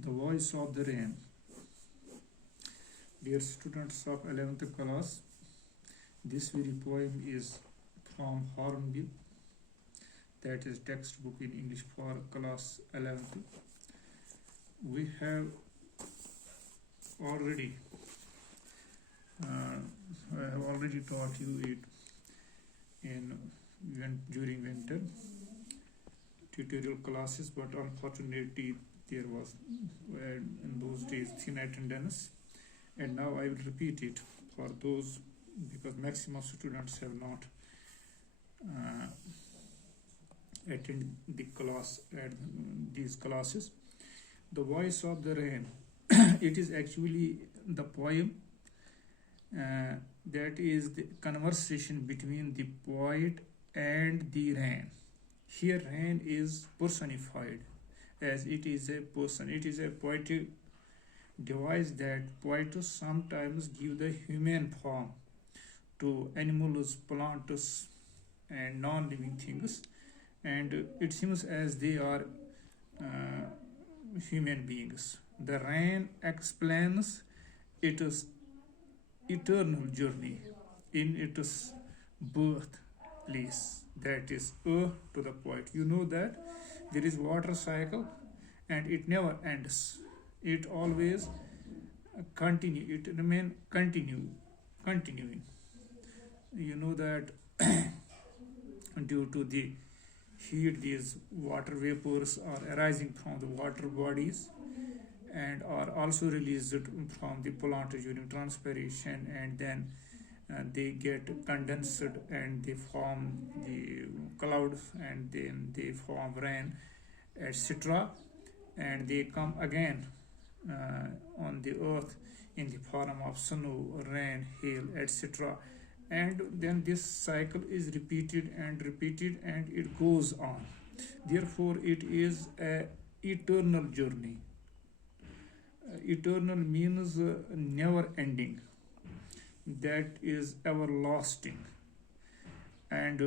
The Voice of the Rain. Dear students of 11th class, this very poem is from Hornbill, that is textbook in English for class 11th. We have already I have already taught you it during winter tutorial classes, but unfortunately there was in those days thin attendance, and now I will repeat it for those because maximum students have not attend the class at these classes. The Voice of the Rain. It is actually the poem that is the conversation between the poet and the rain. Here rain is personified as it is a person. It is a poetic device that poets sometimes give the human form to animals, plants, and non-living things, and it seems as they are human beings. The rain explains its eternal journey in its birthplace, that is to the poet. You know that there is water cycle and it never ends. It always continue. It remain continuing. You know that due to the heat, these water vapors are arising from the water bodies and are also released from the plant during transpiration, and then they get condensed and they form the clouds, and then they form rain, etc., and they come again on the earth in the form of snow, rain, hail, etc., and then this cycle is repeated and it goes on. Therefore it is a eternal journey. Eternal means never ending, that is everlasting. And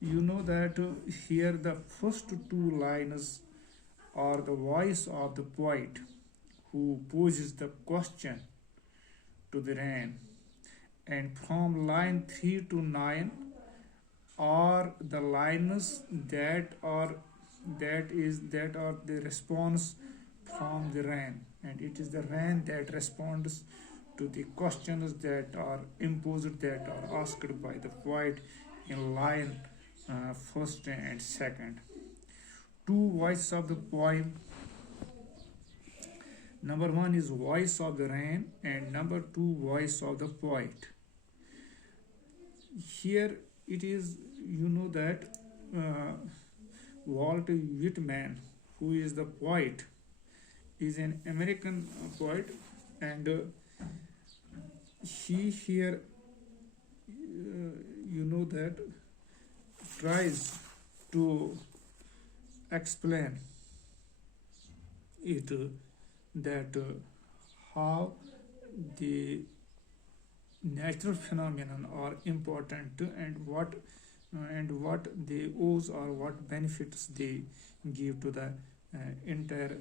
you know that here the first two lines are the voice of the poet who poses the question to the rain, and from line 3 to 9 are the lines that are the response from the rain, and it is the rain that responds to the questions that are imposed, that are asked by the poet in line first and second. Two voices of the poem. Number one is voice of the rain, and number two voice of the poet. Here it is, you know that Walt Whitman, who is the poet, is an American poet, and he here you know that tries to explain it that how the natural phenomenon are important, and what they owes or what benefits they give to the entire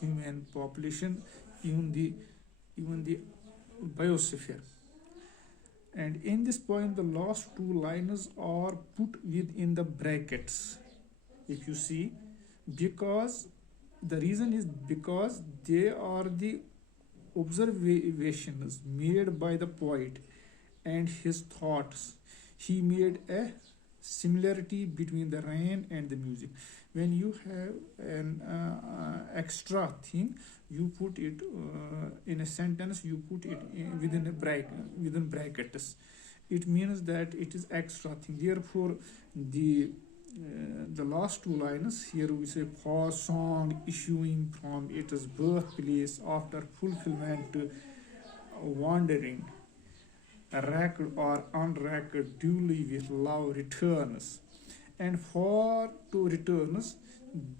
human population, even the biosphere. And in this poem the last two lines are put within the brackets, if you see, because the reason is because they are the observations made by the poet and his thoughts. He made a similarity between the rain and the music. When you have an extra thing, you put it in a sentence, you put it within brackets. It means that it is extra thing. Therefore the last two lines here we say, for song issuing from its birthplace after fulfillment, wandering, racked or unracked, duly with love returns. And for to returns,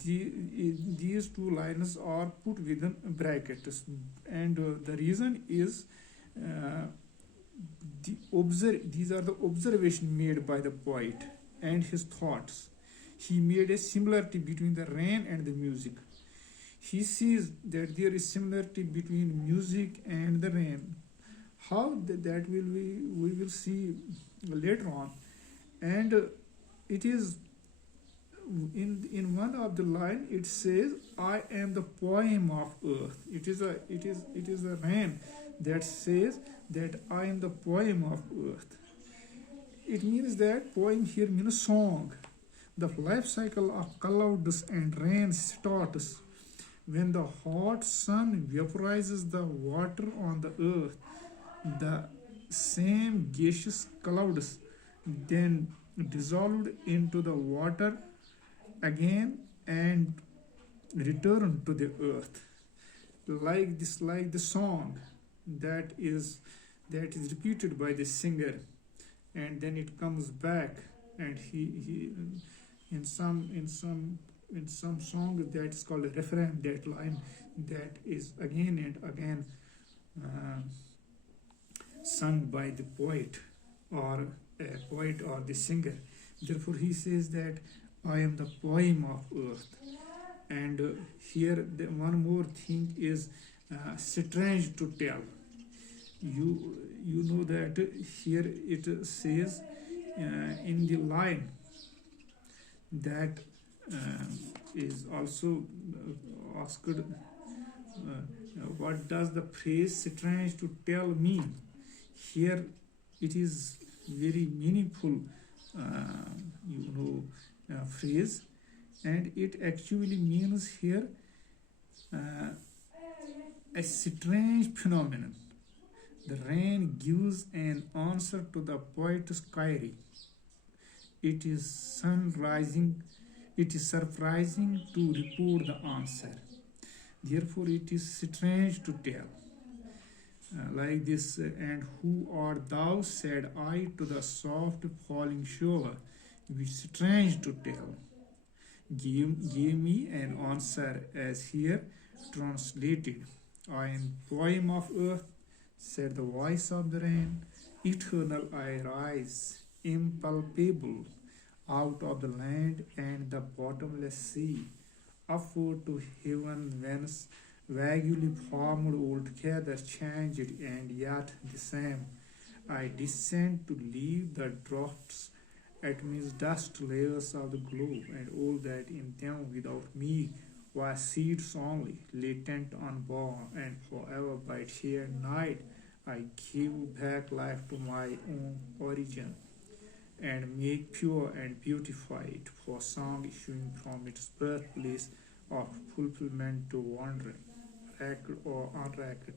these two lines are put within brackets, and the reason is these are the observations made by the poet and his thoughts. He made a similarity between the rain and the music. He sees that there is similarity between music and the rain. How that will we will see later on. And it is in one of the line it says, I am the poem of earth. It is a rain that says that I am the poem of earth. It means that poem here means song. The life cycle of clouds and rain starts when the hot sun vaporizes the water on the earth. The same gaseous clouds then dissolved into the water again and return to the earth. Like the song that is repeated by the singer, and then it comes back, and he in some song that is called a refrain, that line that is again and again uh, sung by the poet or the singer. Therefore he says that I am the poem of earth. And here one more thing is strange to tell. You know that here it says in the line that is also asked, what does the phrase strange to tell mean? Here it is very meaningful phrase, and it actually means here uh, a strange phenomenon. The rain gives an answer to the poet's query. It is sunrising. It is surprising to report the answer. Therefore, it is strange to tell. Like this, and who art thou? Said I to the soft falling shower, which strange to tell. Give me an answer as here translated. I am poem of earth, said the voice of the rain. Eternal I rise, impalpable, out of the land and the bottomless sea, upward to heaven whence vaguely formed altogether changed and yet the same. I descend to leave the draughts amidst dust layers of the globe, and all that in them without me was seeds only, latent, unborn, and forever by sheer night I give back life to my own origin, and make pure and beautify it for song issuing from its birthplace of fulfillment to wandering, racked or unracked,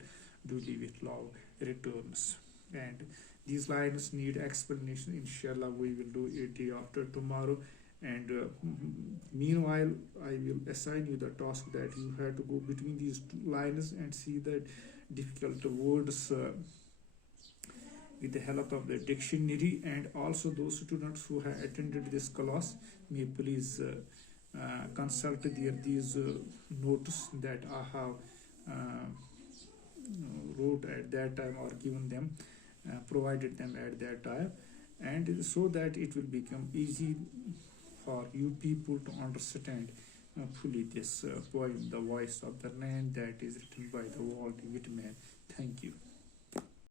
duly with love returns. And these lines need explanation. Inshallah, we will do it day after tomorrow. And meanwhile, I will assign you the task that you have to go between these two lines and see the difficult words with the help of the dictionary. And also those students who have attended this class may please consult these notes that I have wrote at that time, or given them, provided them at that time, and so that it will become easy for you people to understand fully this poem, The Voice of the Land, that is written by the Walt Whitman. Thank you.